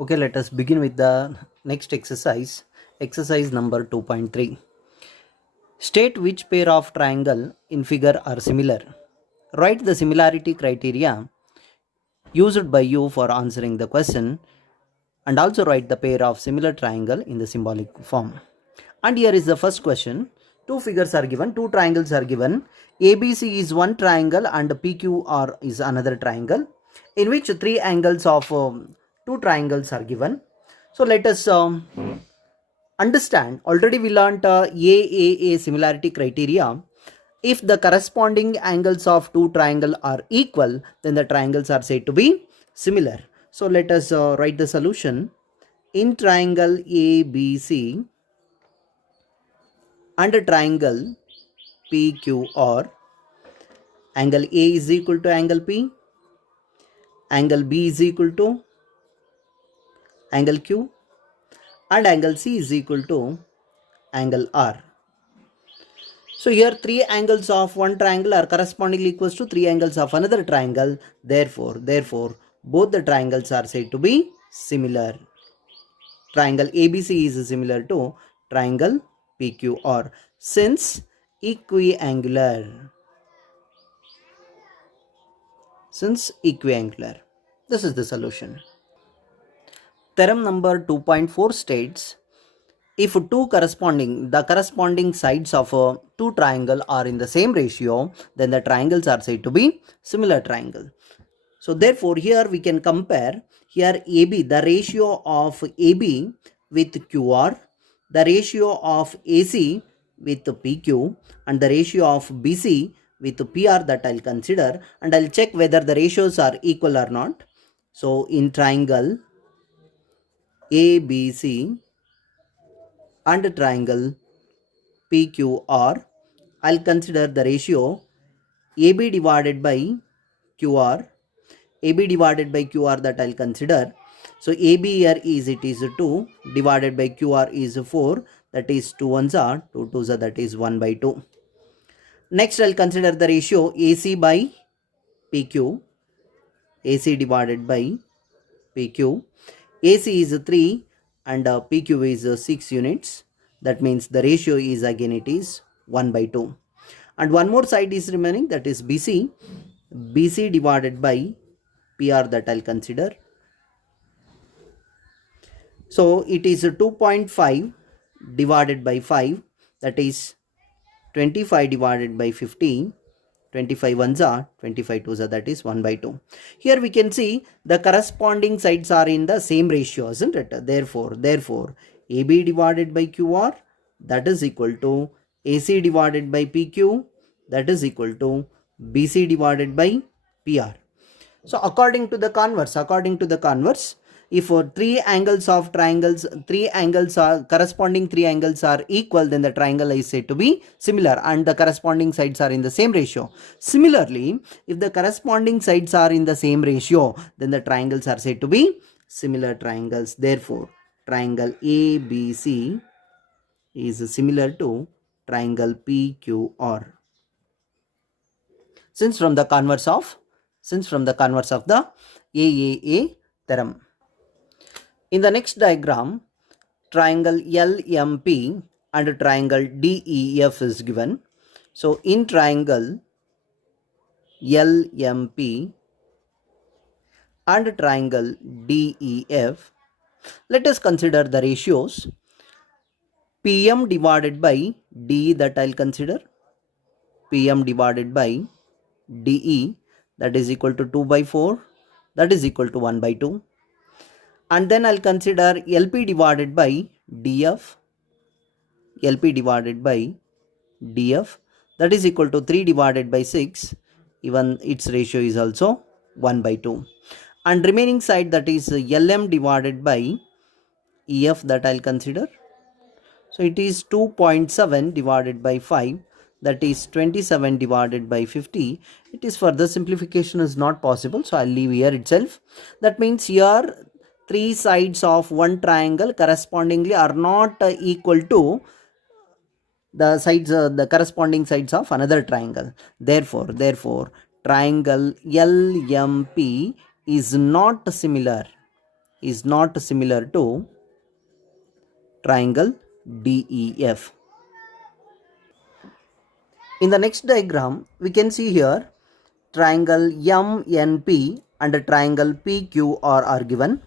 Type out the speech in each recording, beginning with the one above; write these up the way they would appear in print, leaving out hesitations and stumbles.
Okay, let us begin with the next exercise. Exercise number 2.3. State which pair of triangle in figure are similar. Write the similarity criteria used by you for answering the question and also write the pair of similar triangle in the symbolic form. And here is the first question. Two figures are given, two triangles are given. ABC is one triangle and PQR is another triangle, in which three angles of two triangles are given. So let us understand. Already we learnt AAA similarity criteria. If the corresponding angles of two triangles are equal, then the triangles are said to be similar. So let us write the solution. In triangle ABC and a triangle PQR, angle A is equal to angle P, angle B is equal to angle Q, and angle C is equal to angle R. So here three angles of one triangle are correspondingly equals to three angles of another triangle. Therefore, both the triangles are said to be similar. Triangle ABC is similar to triangle PQR since equiangular. This is the solution. Theorem number 2.4 states, if the corresponding sides of a two triangle are in the same ratio, then the triangles are said to be similar triangle. So therefore here we can compare here AB, the ratio of AB with QR, the ratio of AC with PQ, and the ratio of BC with PR that I'll consider, and I'll check whether the ratios are equal or not. So in triangle ABC and triangle PQR, I'll consider the ratio AB divided by QR, AB divided by QR that I'll consider. So AB here is 2 divided by QR is 4, that is 2 ones are 2 twos are, that is 1 by 2. Next I'll consider the ratio AC by PQ, AC divided by PQ. AC is 3 and PQ is 6 units. That means the ratio is again it is 1 by 2. And one more side is remaining, that is BC. BC divided by PR that I'll consider. So it is 2.5 divided by 5, that is 25 divided by 15. 25 ones are 25 twos are, that is 1 by 2. Here we can see the corresponding sides are in the same ratio, isn't it? Therefore AB divided by QR, that is equal to AC divided by PQ, that is equal to BC divided by PR. So according to the converse, if three angles of triangles, corresponding three angles are equal, then the triangle is said to be similar and the corresponding sides are in the same ratio. Similarly, if the corresponding sides are in the same ratio, then the triangles are said to be similar triangles. Therefore, triangle ABC is similar to triangle PQR. Since from the converse of the AAA theorem. In the next diagram, triangle LMP and triangle DEF is given. So in triangle LMP and triangle DEF, let us consider the ratios. PM divided by DE that I'll consider. PM divided by DE, that is equal to 2 by 4, that is equal to 1 by 2. And then I'll consider LP divided by DF, LP divided by DF, that is equal to 3 divided by 6, even its ratio is also 1 by 2. And remaining side, that is LM divided by EF, that I'll consider. So it is 2.7 divided by 5, that is 27 divided by 50. It is further simplification is not possible, so I'll leave here itself. That means here three sides of one triangle correspondingly are not equal to the sides, the corresponding sides of another triangle. Therefore, triangle LMP is not similar. is not similar to triangle DEF. In the next diagram, we can see here triangle MNP and a triangle PQR are given.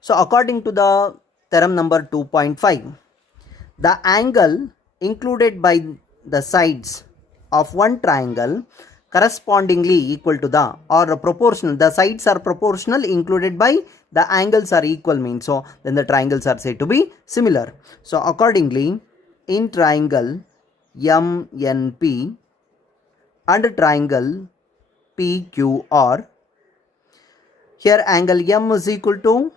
So according to the theorem number 2.5, the angle included by the sides of one triangle correspondingly equal to the or proportional, the sides are proportional included by the angles are equal means, so then the triangles are said to be similar. So accordingly, in triangle MNP and triangle PQR, here angle M is equal to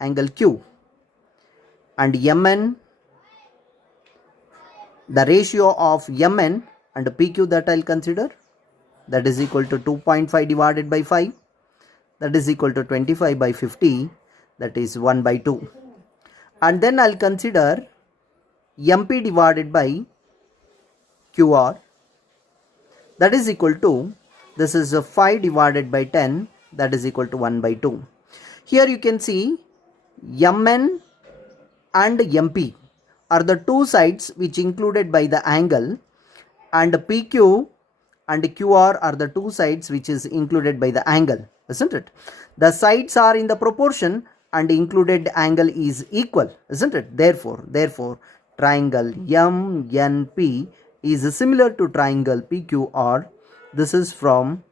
angle Q and MN, the ratio of MN and PQ that I'll consider, that is equal to 2.5 divided by 5, that is equal to 25 by 50, that is 1 by 2. And then I'll consider MP divided by QR, that is equal to, this is 5 divided by 10, that is equal to 1 by 2. Here you can see MN and MP are the two sides which included by the angle, and PQ and QR are the two sides which is included by the angle, isn't it? The sides are in the proportion and included angle is equal, isn't it? Therefore triangle MNP is similar to triangle PQR. This is from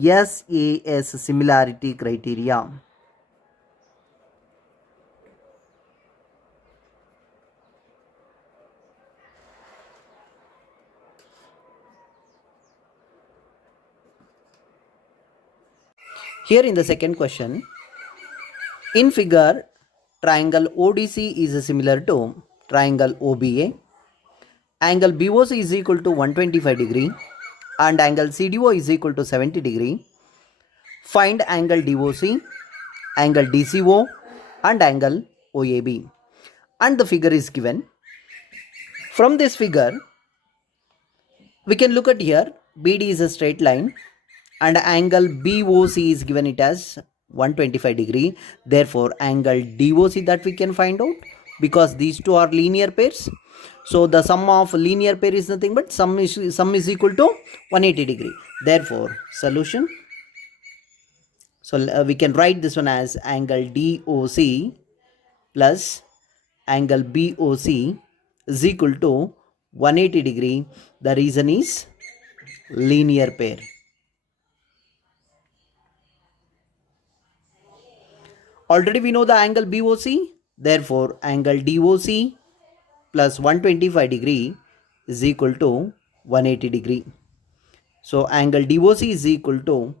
SAS similarity criteria. Here in the second question, in figure, triangle ODC is similar to triangle OBA. Angle BOC is equal to 125 degree and angle CDO is equal to 70 degree. Find angle DOC, angle DCO and angle OAB. And the figure is given. From this figure, we can look at here, BD is a straight line and angle BOC is given it as 125 degree. Therefore, angle DOC that we can find out, because these two are linear pairs. So the sum of linear pair is nothing but sum is equal to 180 degree. Therefore, solution. So we can write this one as angle DOC plus angle BOC is equal to 180 degree. The reason is linear pair. Already we know the angle BOC. Therefore, angle DOC plus 125 degree is equal to 180 degree. So angle DOC is equal to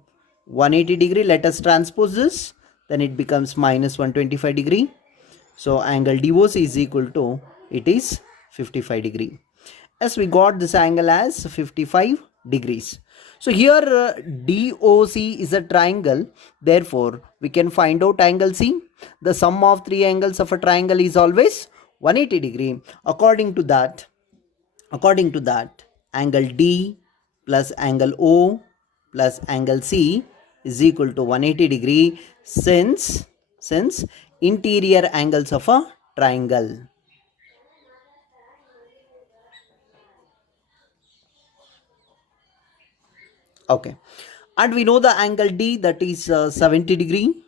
180 degree. Let us transpose this. Then it becomes minus 125 degree. So angle DOC is equal to, it is 55 degree. As we got this angle as 55 degrees. So here DOC is a triangle. Therefore, we can find out angle C. The sum of three angles of a triangle is always 180 degree. According to that, angle D plus angle O plus angle C is equal to 180 degree since interior angles of a triangle. Okay, and we know the angle D, that is 70 degree.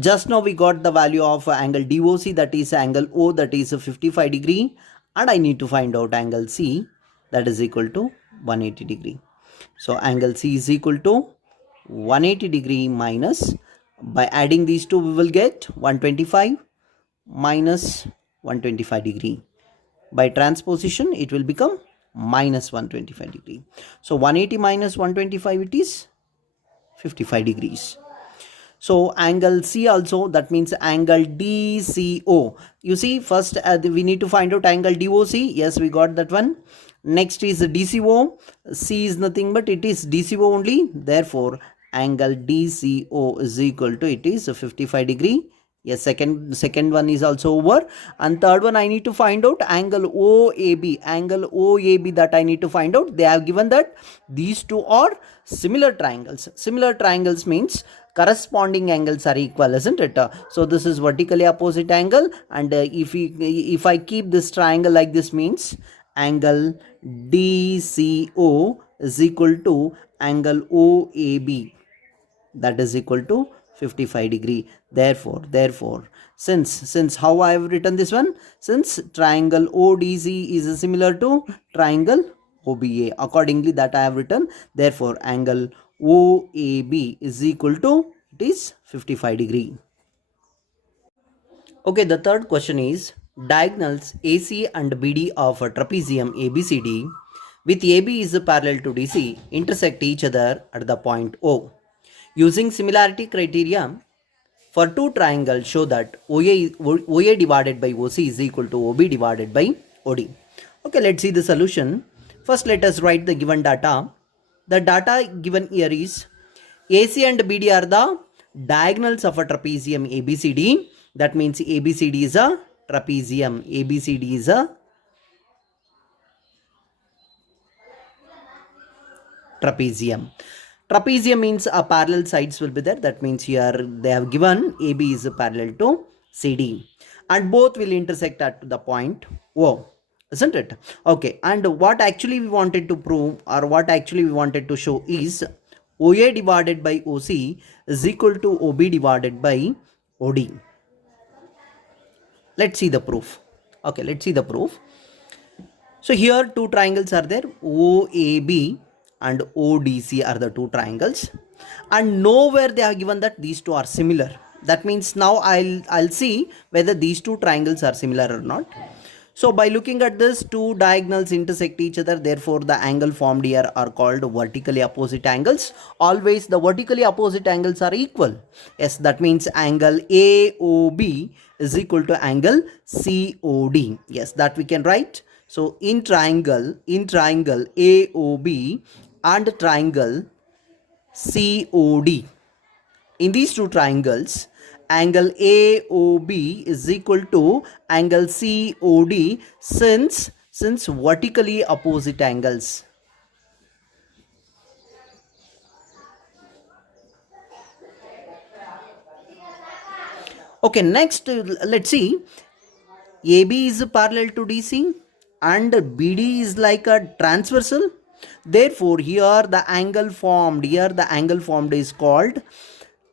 Just now we got the value of angle DOC, that is angle O, that is 55 degree, and I need to find out angle C, that is equal to 180 degree. So angle C is equal to 180 degree minus, by adding these two we will get 125 minus 125 degree. By transposition it will become minus 125 degree. So 180 minus 125, it is 55 degrees. So angle C also, that means angle DCO. You see, first we need to find out angle DOC. Yes, we got that one. Next is DCO. C is nothing but it is DCO only. Therefore, angle DCO is equal to, it is 55 degree Yes, second one is also over. And third one, I need to find out angle OAB. Angle OAB that I need to find out. They have given that these two are similar triangles. Similar triangles means corresponding angles are equal, isn't it? So this is vertically opposite angle, and if I keep this triangle like this, means angle DCO is equal to angle OAB, that is equal to 55 degree. Therefore, since how I have written this one, since triangle ODC is similar to triangle OBA, accordingly that I have written. Therefore, angle OAB is equal to, it is 55 degree. Okay, the third question is diagonals AC and BD of a trapezium ABCD with AB is parallel to DC intersect each other at the point O. Using similarity criteria for two triangles, show that OA divided by OC is equal to OB divided by OD. Okay, let's see the solution. First, let us write the given data. The data given here is AC and BD are the diagonals of a trapezium ABCD. That means ABCD is a trapezium. ABCD is a trapezium. Trapezium means a parallel sides will be there. That means here they have given AB is parallel to CD and both will intersect at the point O, isn't it? Okay, and what actually we wanted to prove, or what actually we wanted to show, is OA divided by OC is equal to OB divided by OD. Let's see the proof. Okay, let's see the proof. So here two triangles are there, OAB and ODC are the two triangles, and nowhere they are given that these two are similar. That means now I'll see whether these two triangles are similar or not. So by looking at this, two diagonals intersect each other, therefore the angle formed here are called vertically opposite angles. Always the vertically opposite angles are equal. Yes, that means angle AOB is equal to angle COD. Yes, that we can write. So in triangle AOB and triangle COD, in these two triangles, angle AOB is equal to angle COD since vertically opposite angles. Okay, next let's see. AB is parallel to DC and BD is like a transversal. Therefore, here the angle formed is called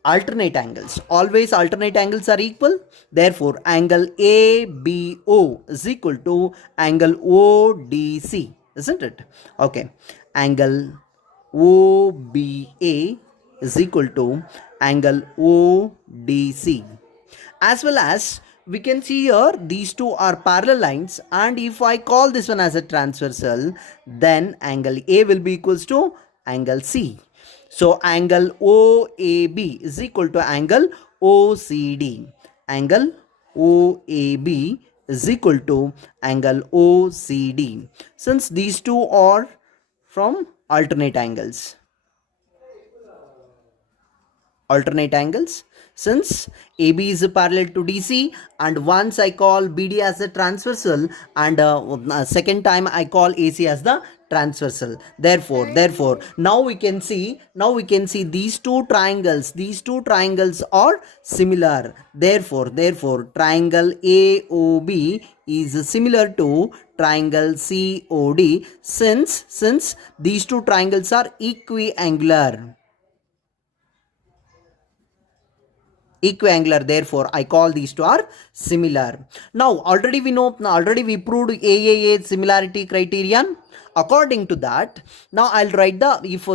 alternate angles. Always alternate angles are equal. Therefore, angle ABO is equal to angle ODC, isn't it? Okay, angle OBA is equal to angle ODC. As well as we can see here these two are parallel lines, and if I call this one as a transversal, then angle A will be equals to angle C. So angle OAB is equal to angle OCD. Angle OAB is equal to angle OCD, since these two are from alternate angles. Alternate angles, since AB is parallel to DC, and once I call BD as a transversal, and second time I call AC as the transversal. Therefore now we can see these two triangles are similar. Therefore triangle AOB is similar to triangle COD since these two triangles are equiangular. Therefore I call these two are similar. Now already we proved AAA similarity criterion. According to that, now I'll write the, if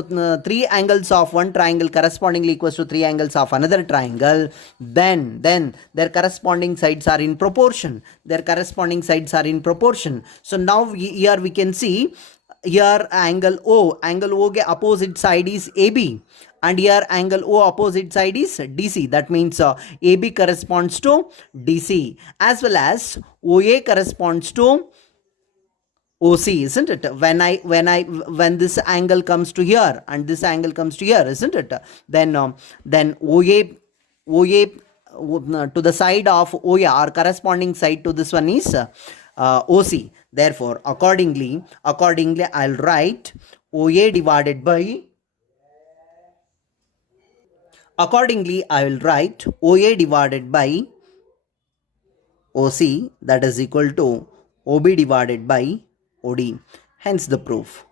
three angles of one triangle correspondingly equals to three angles of another triangle, then their corresponding sides are in proportion. So now here we can see, here angle O opposite side is AB, and here angle O opposite side is DC. That means AB corresponds to DC, as well as OA corresponds to OC, isn't it? When this angle comes to here and this angle comes to here, isn't it? Then OA to the side of OA, or corresponding side to this one is OC. Therefore, accordingly, I'll write OA divided by. Accordingly, I will write OA divided by OC, that is equal to OB divided by OD. Hence the proof.